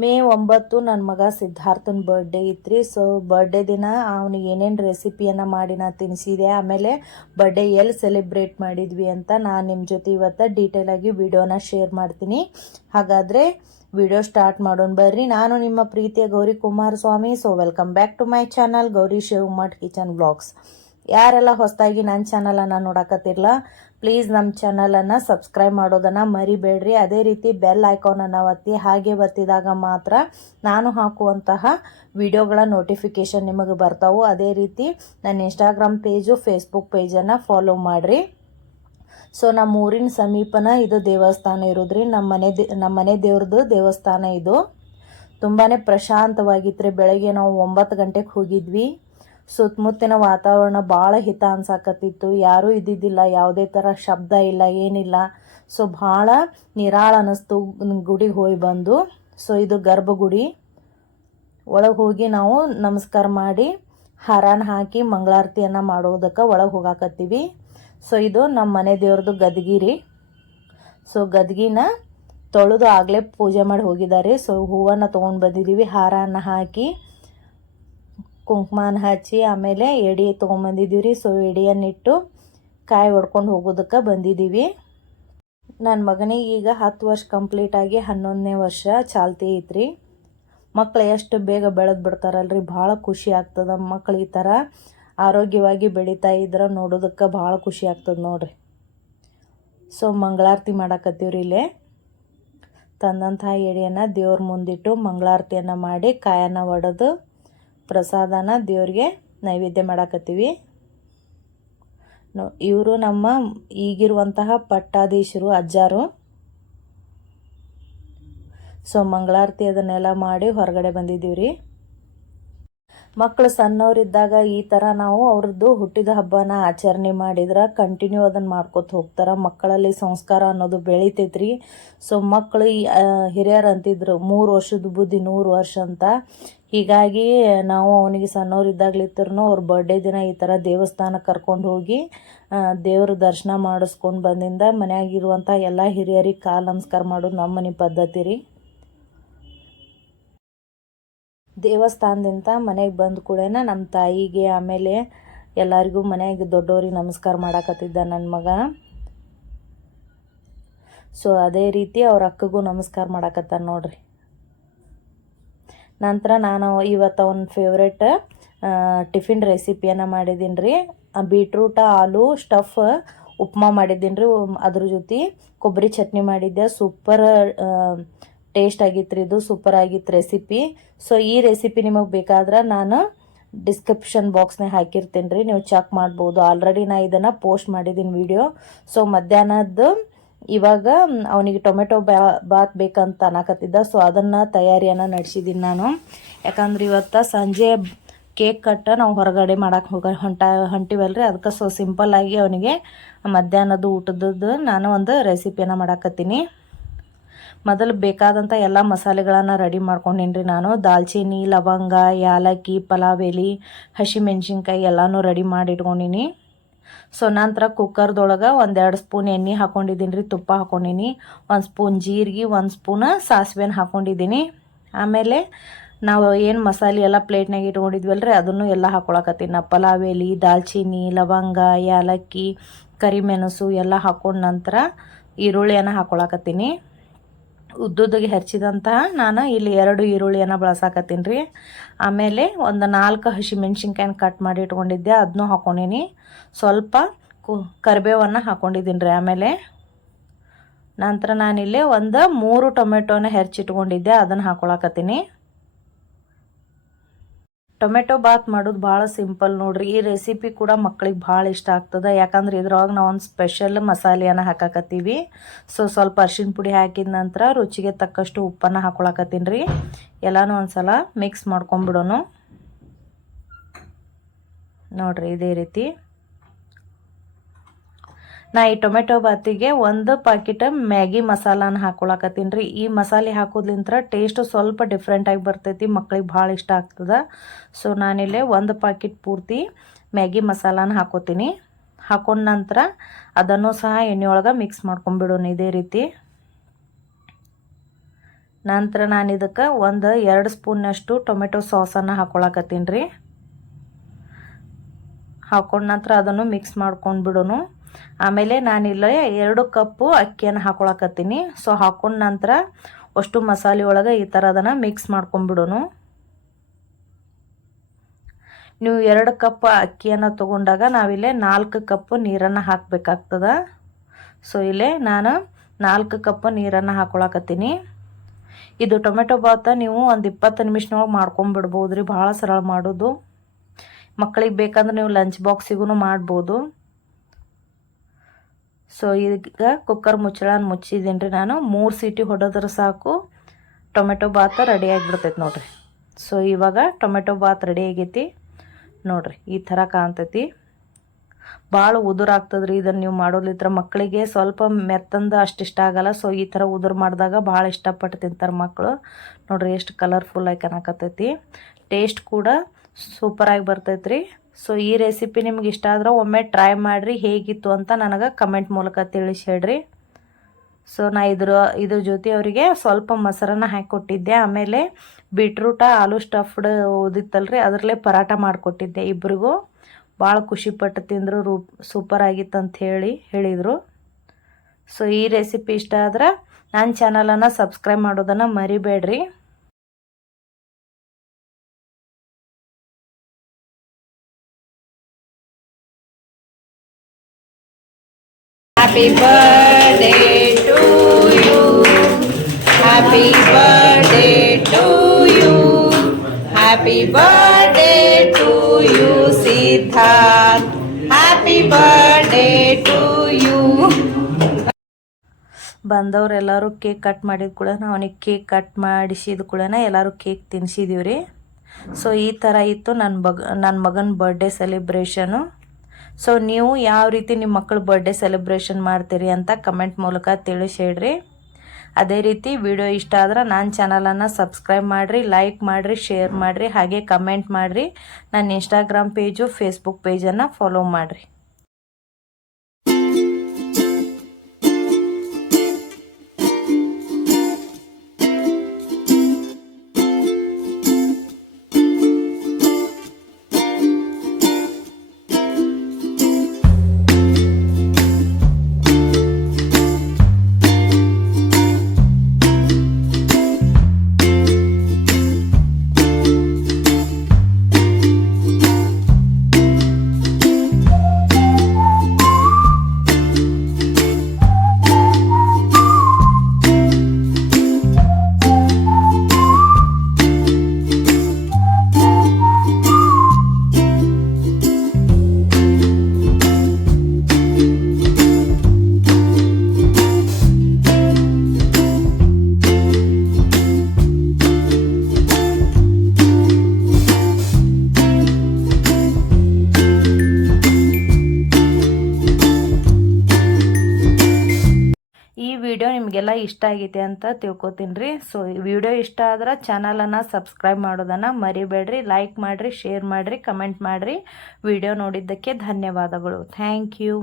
ಮೇ 9 ನನ್ನ ಮಗ ಸಿದ್ಧಾರ್ಥನ ಬರ್ಡೇ ಇತ್ತು. ಸೊ ಬರ್ಡೇ ದಿನ ಅವನಿಗೆ ಏನೇನು ರೆಸಿಪಿಯನ್ನು ಮಾಡಿ ನಾನು ತಿನ್ನಿಸಿದೆ, ಆಮೇಲೆ ಬರ್ಡೇ ಎಲ್ಲಿ ಸೆಲೆಬ್ರೇಟ್ ಮಾಡಿದ್ವಿ ಅಂತ ನಾನು ನಿಮ್ಮ ಜೊತೆ ಇವತ್ತು ಡೀಟೇಲಾಗಿ ವಿಡಿಯೋನ ಶೇರ್ ಮಾಡ್ತೀನಿ. ಹಾಗಾದರೆ ವಿಡಿಯೋ ಸ್ಟಾರ್ಟ್ ಮಾಡೋಣ ಬರ್ರಿ. ನಾನು ನಿಮ್ಮ ಪ್ರೀತಿಯ Gauri Kumaraswamy. So welcome back to my channel Gauri Shivamath kitchen blogs. ಯಾರೆಲ್ಲ ಹೊಸದಾಗಿ ನನ್ನ ಚಾನಲನ್ನು ನೋಡಕತ್ತಿರಲ್ಲ, ಪ್ಲೀಸ್ ನಮ್ಮ ಚಾನಲನ್ನು ಸಬ್ಸ್ಕ್ರೈಬ್ ಮಾಡೋದನ್ನು ಮರಿಬೇಡ್ರಿ. ಅದೇ ರೀತಿ ಬೆಲ್ ಐಕಾನನ್ನು ಒತ್ತಿ. ಹಾಗೆ ಒತ್ತಿದಾಗ ಮಾತ್ರ ನಾನು ಹಾಕುವಂತಹ ವಿಡಿಯೋಗಳ ನೋಟಿಫಿಕೇಷನ್ ನಿಮಗೆ ಬರ್ತಾವೆ. ಅದೇ ರೀತಿ ನನ್ನ ಇನ್ಸ್ಟಾಗ್ರಾಮ್ ಪೇಜು, ಫೇಸ್ಬುಕ್ ಪೇಜನ್ನು ಫಾಲೋ ಮಾಡಿರಿ. ಸೊ ನಮ್ಮ ಊರಿನ ಸಮೀಪನ ಇದು ದೇವಸ್ಥಾನ ಇರೋದ್ರಿ. ನಮ್ಮ ಮನೆ ದೇವ್ರದ್ದು ದೇವಸ್ಥಾನ ಇದು. ತುಂಬಾ ಪ್ರಶಾಂತವಾಗಿತ್ತು. ಬೆಳಗ್ಗೆ ನಾವು 9 ಗಂಟೆಗೆ ಹೋಗಿದ್ವಿ. ಸುತ್ತಮುತ್ತಿನ ವಾತಾವರಣ ಭಾಳ ಹಿತ ಅನ್ಸಾಕತ್ತಿತ್ತು. ಯಾರೂ ಇದ್ದಿದ್ದಿಲ್ಲ, ಯಾವುದೇ ಥರ ಶಬ್ದ ಇಲ್ಲ, ಏನಿಲ್ಲ. ಸೊ ಭಾಳ ನಿರಾಳ ಅನ್ನಿಸ್ತು ಗುಡಿಗೆ ಹೋಗಿ ಬಂದು. ಸೊ ಇದು ಗರ್ಭಗುಡಿ ಒಳಗೆ ಹೋಗಿ ನಾವು ನಮಸ್ಕಾರ ಮಾಡಿ ಹಾರಾನ ಹಾಕಿ ಮಂಗಳಾರತಿಯನ್ನು ಮಾಡೋದಕ್ಕೆ ಒಳಗೆ ಹೋಗಾಕತ್ತೀವಿ. ಸೊ ಇದು ನಮ್ಮ ಮನೆ ದೇವ್ರದ್ದು ಗದ್ಗಿರಿ. ಸೊ ಗದ್ಗಿನ ತೊಳೆದು ಆಗಲೇ ಪೂಜೆ ಮಾಡಿ ಹೋಗಿದ್ದಾರೆ. ಸೊ ಹೂವನ್ನು ತೊಗೊಂಡು ಬಂದಿದ್ದೀವಿ. ಹಾರನ ಹಾಕಿ ಕುಂಕುಮನ ಹಚ್ಚಿ ಆಮೇಲೆ ಎಡೆ ತೊಗೊಂಬಂದಿದ್ದೀವಿ ರೀ. ಸೊ ಎಡೆಯನ್ನಿಟ್ಟು ಕಾಯಿ ಹೊಡ್ಕೊಂಡು ಹೋಗೋದಕ್ಕೆ ಬಂದಿದ್ದೀವಿ. ನನ್ನ ಮಗನಿಗೆ ಈಗ 10 ವರ್ಷ ಕಂಪ್ಲೀಟಾಗಿ 11ನೇ ವರ್ಷ ಚಾಲ್ತಿ ಐತ್ರಿ. ಮಕ್ಳು ಎಷ್ಟು ಬೇಗ ಬೆಳೆದು ಬಿಡ್ತಾರಲ್ರಿ, ಭಾಳ ಖುಷಿ ಆಗ್ತದೆ. ಮಕ್ಳು ಈ ಥರ ಆರೋಗ್ಯವಾಗಿ ಬೆಳೀತಾ ಇದ್ರೆ ನೋಡೋದಕ್ಕೆ ಭಾಳ ಖುಷಿ ಆಗ್ತದೆ ನೋಡ್ರಿ. ಸೊ ಮಂಗಳಾರತಿ ಮಾಡಾಕತ್ತೀವ್ರಿ. ಇಲ್ಲೇ ತಂದಂತಹ ಎಡೆಯನ್ನು ದೇವ್ರ ಮುಂದಿಟ್ಟು ಮಂಗಳಾರತಿಯನ್ನು ಮಾಡಿ ಕಾಯನ್ನು ಒಡೆದು ಪ್ರಸಾದನ ದೇವ್ರಿಗೆ ನೈವೇದ್ಯ ಮಾಡಾಕತ್ತೀವಿ. ಇವರು ನಮ್ಮ ಈಗಿರುವಂತಹ ಪಟ್ಟಾಧೀಶರು ಅಜ್ಜಾರು. ಸೊ ಮಂಗಳಾರತಿ ಅದನ್ನೆಲ್ಲ ಮಾಡಿ ಹೊರಗಡೆ ಬಂದಿದ್ದೀವಿ ರೀ. ಮಕ್ಕಳು ಸಣ್ಣವರಿದ್ದಾಗ ಈ ಥರ ನಾವು ಅವ್ರದ್ದು ಹುಟ್ಟಿದ ಹಬ್ಬನ ಆಚರಣೆ ಮಾಡಿದ್ರೆ ಕಂಟಿನ್ಯೂ ಅದನ್ನು ಮಾಡ್ಕೊತ ಹೋಗ್ತಾರೆ. ಮಕ್ಕಳಲ್ಲಿ ಸಂಸ್ಕಾರ ಅನ್ನೋದು ಬೆಳಿತೈತ್ರಿ. ಸೊ ಮಕ್ಕಳು ಹಿರಿಯರು ಅಂತಿದ್ರು 3 ವರ್ಷದ ಬುದ್ಧಿ 100 ವರ್ಷ ಅಂತ. ಹೀಗಾಗಿ ನಾವು ಅವನಿಗೆ ಸಣ್ಣವರಿದ್ದಾಗ್ಲಿತ್ತರೂ ಅವ್ರ ಬರ್ಡೇ ದಿನ ಈ ಥರ ದೇವಸ್ಥಾನಕ್ಕೆ ಕರ್ಕೊಂಡು ಹೋಗಿ ದೇವ್ರ ದರ್ಶನ ಮಾಡಿಸ್ಕೊಂಡು ಬಂದಿಂದ ಮನೆಯಾಗಿರುವಂಥ ಎಲ್ಲ ಹಿರಿಯರಿಗೆ ಕಾಲು ನಮಸ್ಕಾರ ಮಾಡೋದು ನಮ್ಮ ಮನೆ ಪದ್ಧತಿ ರೀ. ದೇವಸ್ಥಾನದಿಂದ ಮನೆಗೆ ಬಂದ ಕೂಡ ನಮ್ಮ ತಾಯಿಗೆ ಆಮೇಲೆ ಎಲ್ಲರಿಗೂ ಮನೆಯಾಗ ದೊಡ್ಡವ್ರಿಗೆ ನಮಸ್ಕಾರ ಮಾಡಾಕತ್ತಿದ್ದ ನನ್ನ ಮಗ. ಸೊ ಅದೇ ರೀತಿ ಅವ್ರ ಅಕ್ಕಗೂ ನಮಸ್ಕಾರ ಮಾಡಾಕತ್ತಾರ ನೋಡ್ರಿ. ನಂತರ ನಾನು ಇವತ್ತು ಒಂದು ಫೇವ್ರೆಟ್ ಟಿಫಿನ್ ರೆಸಿಪಿಯನ್ನು ಮಾಡಿದ್ದೀನಿ ರೀ. ಬೀಟ್ರೂಟ ಆಲೂ ಸ್ಟಫ್ ಉಪ್ಮಾ ಮಾಡಿದ್ದೀನಿ ರೀ. ಅದ್ರ ಜೊತೆ ಕೊಬ್ಬರಿ ಚಟ್ನಿ ಮಾಡಿದ್ದೆ. ಸೂಪರ್ ಟೇಸ್ಟ್ ಆಗಿತ್ತು ರೀ. ಇದು ಸೂಪರ್ ಆಗಿತ್ತು ರೆಸಿಪಿ. ಸೊ ಈ ರೆಸಿಪಿ ನಿಮಗೆ ಬೇಕಾದ್ರೆ ನಾನು ಡಿಸ್ಕ್ರಿಪ್ಷನ್ ಬಾಕ್ಸ್ನಾಗ ಹಾಕಿರ್ತೀನಿ ರೀ, ನೀವು ಚೆಕ್ ಮಾಡ್ಬೋದು. ಆಲ್ರೆಡಿ ನಾನು ಇದನ್ನು ಪೋಸ್ಟ್ ಮಾಡಿದ್ದೀನಿ ವಿಡಿಯೋ. ಸೊ ಮಧ್ಯಾಹ್ನದ್ದು ಇವಾಗ ಅವನಿಗೆ ಟೊಮೆಟೊ ಬಾತ್ ಬೇಕಂತ ಅನ್ನಕತ್ತಿದ್ದ. ಸೊ ಅದನ್ನು ತಯಾರಿಯನ್ನು ನಡೆಸಿದ್ದೀನಿ ನಾನು. ಯಾಕಂದ್ರೆ ಇವತ್ತು ಸಂಜೆ ಕೇಕ್ ಕಟ್ಟ ನಾವು ಹೊರಗಡೆ ಮಾಡೋಕೆ ಹೊಂಟಿವಲ್ರಿ. ಅದಕ್ಕೆ ಸೊ ಸಿಂಪಲ್ಲಾಗಿ ಅವನಿಗೆ ಮಧ್ಯಾಹ್ನದ ಊಟದ್ದು ನಾನು ಒಂದು ರೆಸಿಪಿಯನ್ನು ಮಾಡಾಕತ್ತೀನಿ. ಮೊದಲು ಬೇಕಾದಂಥ ಎಲ್ಲ ಮಸಾಲೆಗಳನ್ನು ರೆಡಿ ಮಾಡ್ಕೊಂಡೀನಿ ರೀ ನಾನು. ದಾಲ್ಚಿನ್ನಿ, ಲವಂಗ, ಯಾಲಕ್ಕಿ, ಪಲಾವ್ ಎಲೆ, ಹಸಿಮೆಣ್ಸಿನ್ಕಾಯಿ ಎಲ್ಲನೂ ರೆಡಿ ಮಾಡಿ ಇಟ್ಕೊಂಡೀನಿ. ಸೊ ನಂತರ ಕುಕ್ಕರ್ದೊಳಗೆ 1-2 ಸ್ಪೂನ್ ಎಣ್ಣೆ ಹಾಕ್ಕೊಂಡಿದ್ದೀನಿ ರೀ, ತುಪ್ಪ ಹಾಕ್ಕೊಂಡೀನಿ. 1 ಸ್ಪೂನ್ ಜೀರಿಗೆ, 1 ಸ್ಪೂನ್ ಸಾಸಿವೆನ ಹಾಕ್ಕೊಂಡಿದ್ದೀನಿ. ಆಮೇಲೆ ನಾವು ಏನು ಮಸಾಲೆ ಎಲ್ಲ ಪ್ಲೇಟ್ನಾಗ ಇಟ್ಕೊಂಡಿದ್ವಲ್ರಿ ಅದನ್ನು ಎಲ್ಲ ಹಾಕ್ಕೊಳಕತ್ತೀನಿ. ನಾ ಪಲಾವ್ ಎಲೆ, ದಾಲ್ಚಿನ್ನಿ, ಲವಂಗ, ಯಾಲಕ್ಕಿ, ಕರಿಮೆಣಸು ಎಲ್ಲ ಹಾಕ್ಕೊಂಡ ನಂತರ ಈರುಳ್ಳಿಯನ್ನು ಹಾಕ್ಕೊಳಕತ್ತೀನಿ. ಉದ್ದುದಾಗಿ ಹೆಚ್ಚಿದಂತಹ ನಾನು ಇಲ್ಲಿ 2 ಈರುಳ್ಳಿಯನ್ನು ಬಳಸಾಕತ್ತೀನಿ ರೀ. ಆಮೇಲೆ ಒಂದು 4 ಹಸಿಮೆಣ್ಸಿನ್ಕಾಯಿನ ಕಟ್ ಮಾಡಿ ಇಟ್ಕೊಂಡಿದ್ದೆ, ಅದನ್ನೂ ಹಾಕ್ಕೊಂಡೀನಿ. ಸ್ವಲ್ಪ ಕರಿಬೇವನ್ನು ಹಾಕ್ಕೊಂಡಿದ್ದೀನಿ ರೀ. ಆಮೇಲೆ ನಂತರ ನಾನಿಲ್ಲಿ ಒಂದು 3 ಟೊಮೆಟೊನ ಹೆಚ್ಚಿಟ್ಕೊಂಡಿದ್ದೆ, ಅದನ್ನು ಹಾಕ್ಕೊಳಕತ್ತೀನಿ. ಟೊಮೆಟೊ ಬಾತ್ ಮಾಡೋದು ಭಾಳ ಸಿಂಪಲ್ ನೋಡ್ರಿ. ಈ ರೆಸಿಪಿ ಕೂಡ ಮಕ್ಕಳಿಗೆ ಭಾಳ ಇಷ್ಟ ಆಗ್ತದೆ. ಯಾಕಂದ್ರೆ ಇದ್ರೊಳಗೆ ನಾವು ಒಂದು ಸ್ಪೆಷಲ್ ಮಸಾಲೆಯನ್ನು ಹಾಕಾಕತ್ತೀವಿ. ಸೊ ಸ್ವಲ್ಪ ಅರಿಶಿನ ಪುಡಿ ಹಾಕಿದ ನಂತರ ರುಚಿಗೆ ತಕ್ಕಷ್ಟು ಉಪ್ಪನ್ನು ಹಾಕ್ಕೊಳಕತ್ತೀನಿ ರೀ. ಎಲ್ಲನೂ ಒಂದು ಸಲ ಮಿಕ್ಸ್ ಮಾಡ್ಕೊಂಬಿಡೋನು ನೋಡ್ರಿ. ಇದೇ ರೀತಿ ನಾ ಈ ಟೊಮೆಟೊ ಬಾತಿಗೆ 1 ಪ್ಯಾಕೆಟ್ ಮ್ಯಾಗಿ ಮಸಾಲಾನ ಹಾಕ್ಕೊಳಕತ್ತೀನಿ ರೀ. ಈ ಮಸಾಲೆ ಹಾಕೋದ್ಲಿಂತ್ರ ಟೇಸ್ಟ್ ಸ್ವಲ್ಪ ಡಿಫ್ರೆಂಟಾಗಿ ಬರ್ತೈತಿ, ಮಕ್ಳಿಗೆ ಭಾಳ ಇಷ್ಟ ಆಗ್ತದೆ. ಸೊ ನಾನಿಲ್ಲೇ 1 ಪ್ಯಾಕೆಟ್ ಪೂರ್ತಿ ಮ್ಯಾಗಿ ಮಸಾಲಾನ ಹಾಕೋತೀನಿ. ಹಾಕೊಂಡ ನಂತರ ಅದನ್ನು ಸಹ ಎಣ್ಣೆ ಒಳಗೆ ಮಿಕ್ಸ್ ಮಾಡ್ಕೊಂಬಿಡೋಣ ಇದೇ ರೀತಿ. ನಂತರ ನಾನು ಇದಕ್ಕೆ ಒಂದು 2 ಸ್ಪೂನ್ನಷ್ಟು ಟೊಮೆಟೊ ಸಾಸನ್ನು ಹಾಕ್ಕೊಳಕತ್ತೀನಿ ರೀ. ಹಾಕ್ಕೊಂಡ ನಂತರ ಅದನ್ನು ಮಿಕ್ಸ್ ಮಾಡ್ಕೊಂಡು ಬಿಡೋನು. ಆಮೇಲೆ ನಾನಿಲ್ಲ 2 ಕಪ್ಪು ಅಕ್ಕಿಯನ್ನು ಹಾಕ್ಕೊಳಕತ್ತೀನಿ. ಸೊ ಹಾಕ್ಕೊಂಡ ನಂತರ ಅಷ್ಟು ಮಸಾಲೆ ಒಳಗೆ ಈ ಥರ ಅದನ್ನು ಮಿಕ್ಸ್ ಮಾಡ್ಕೊಂಡ್ಬಿಡೋನು. ನೀವು 2 ಕಪ್ ಅಕ್ಕಿಯನ್ನು ತೊಗೊಂಡಾಗ ನಾವಿಲ್ಲೇ 4 ಕಪ್ ನೀರನ್ನು ಹಾಕಬೇಕಾಗ್ತದೆ. ಸೊ ಇಲ್ಲೇ ನಾನು 4 ಕಪ್ ನೀರನ್ನು ಹಾಕ್ಕೊಳಕತ್ತೀನಿ. ಇದು ಟೊಮೆಟೊ ಬಾತ್ ನೀವು ಒಂದು 20 ನಿಮಿಷನೊಳಗೆ ಮಾಡ್ಕೊಂಬಿಡ್ಬೋದು ರೀ. ಭಾಳ ಸರಳ ಮಾಡೋದು. ಮಕ್ಕಳಿಗೆ ಬೇಕಂದ್ರೆ ನೀವು ಲಂಚ್ ಬಾಕ್ಸಿಗೂ ಮಾಡ್ಬೋದು. ಸೊ ಈಗ ಕುಕ್ಕರ್ ಮುಚ್ಚಳನ ಮುಚ್ಚಿದ್ದೀನಿ ರೀ. ನಾನು 3 ಸೀಟಿ ಹೊಡೆದ್ರೆ ಸಾಕು ಟೊಮೆಟೊ ಬಾತ್ ರೆಡಿ ಆಗಿಬಿಡ್ತೈತೆ ನೋಡಿರಿ. ಸೊ ಇವಾಗ ಟೊಮೆಟೊ ಬಾತ್ ರೆಡಿ ಆಗೈತಿ ನೋಡಿರಿ. ಈ ಥರ ಕಾಣ್ತೈತಿ. ಭಾಳ ಉದುರಾಗ್ತದೆ ರೀ. ಇದನ್ನು ನೀವು ಮಾಡೋದ್ಲಿತ್ರ ಮಕ್ಕಳಿಗೆ ಸ್ವಲ್ಪ ಮೆತ್ತಂದು ಅಷ್ಟು ಇಷ್ಟ ಆಗಲ್ಲ. ಸೊ ಈ ಥರ ಉದುರು ಮಾಡಿದಾಗ ಭಾಳ ಇಷ್ಟಪಟ್ಟು ತಿಂತಾರೆ ಮಕ್ಕಳು. ನೋಡಿರಿ ಎಷ್ಟು ಕಲರ್ಫುಲ್ಲಾಗಿ ಕಾಣಕತ್ತೈತಿ. ಟೇಸ್ಟ್ ಕೂಡ ಸೂಪರಾಗಿ ಬರ್ತೈತೆ ರೀ. ಸೊ ಈ ರೆಸಿಪಿ ನಿಮ್ಗೆ ಇಷ್ಟ ಆದ್ರೆ ಒಮ್ಮೆ ಟ್ರೈ ಮಾಡಿರಿ. ಹೇಗಿತ್ತು ಅಂತ ನನಗೆ ಕಮೆಂಟ್ ಮೂಲಕ ತಿಳಿಸಿ ಹೇಳ್ರಿ. ಸೊ ನಾ ಇದ್ರ ಜೊತೆ ಅವರಿಗೆ ಸ್ವಲ್ಪ ಮೊಸರನ್ನ ಹಾಕಿ ಕೊಟ್ಟಿದ್ದೆ. ಆಮೇಲೆ ಬೀಟ್ರೂಟ ಆಲೂ ಸ್ಟಫ್ಡ್ ಓದಿತ್ತಲ್ರಿ, ಅದರಲ್ಲೇ ಪರಾಟ ಮಾಡಿಕೊಟ್ಟಿದ್ದೆ. ಇಬ್ಬರಿಗೂ ಭಾಳ ಖುಷಿಪಟ್ಟು ತಿಂದರು. ಸೂಪರ್ ಆಗಿತ್ತು ಅಂತ ಹೇಳಿದರು. ಸೊ ಈ ರೆಸಿಪಿ ಇಷ್ಟ ಆದ್ರೆ ನನ್ನ ಚಾನಲನ್ನು ಸಬ್ಸ್ಕ್ರೈಬ್ ಮಾಡೋದನ್ನು ಮರಿಬೇಡ್ರಿ. Happy birthday to you. Happy birthday to you. Happy birthday to you, Siddharth. Happy birthday to you. ಬಂದವರೆಲ್ಲರೂ ಕೇಕ್ ಕಟ್ ಮಾಡಿದ ಕೂಡ ಅವನಿಗೆ ಕೇಕ್ ಕಟ್ ಮಾಡಿಸಿದ ಕೂಡ ಎಲ್ಲರೂ ಕೇಕ್ ತಿನ್ನಿಸಿದೀವಿ ರೀ. ಸೊ ಈ ಥರ ಇತ್ತು ನನ್ನ ಮಗನ ಬರ್ಡೇ ಸೆಲೆಬ್ರೇಷನು. ಸೊ ನೀವು ಯಾವ ರೀತಿ ನಿಮ್ಮ ಮಕ್ಕಳ ಬರ್ಡೇ ಸೆಲೆಬ್ರೇಷನ್ ಮಾಡ್ತೀರಿ ಅಂತ ಕಮೆಂಟ್ ಮೂಲಕ ತಿಳಿಸಿ ಹೇಳ್ರಿ. ಅದೇ ರೀತಿ ವಿಡಿಯೋ ಇಷ್ಟ ಆದ್ರೆ ನನ್ನ ಚಾನಲನ್ನು ಸಬ್ಸ್ಕ್ರೈಬ್ ಮಾಡಿರಿ, ಲೈಕ್ ಮಾಡಿರಿ, ಶೇರ್ ಮಾಡಿರಿ, ಹಾಗೆ ಕಮೆಂಟ್ ಮಾಡಿರಿ. ನನ್ನ ಇನ್ಸ್ಟಾಗ್ರಾಮ್ ಪೇಜು, ಫೇಸ್ಬುಕ್ ಪೇಜನ್ನು ಫಾಲೋ ಮಾಡಿರಿ. ವಿಡಿಯೋ ನಿಮಗೆಲ್ಲ ಇಷ್ಟ ಆಗೈತೆ ಅಂತ ತಿಳ್ಕೊತೀನಿ ರೀ. ಸೊ ವಿಡಿಯೋ ಇಷ್ಟ ಆದ್ರೆ ಚಾನಲನ್ನು ಸಬ್ಸ್ಕ್ರೈಬ್ ಮಾಡೋದನ್ನು ಮರಿಬೇಡ್ರಿ. ಲೈಕ್ ಮಾಡಿರಿ, ಶೇರ್ ಮಾಡಿರಿ, ಕಮೆಂಟ್ ಮಾಡಿರಿ. ವಿಡಿಯೋ ನೋಡಿದ್ದಕ್ಕೆ ಧನ್ಯವಾದಗಳು. Thank you.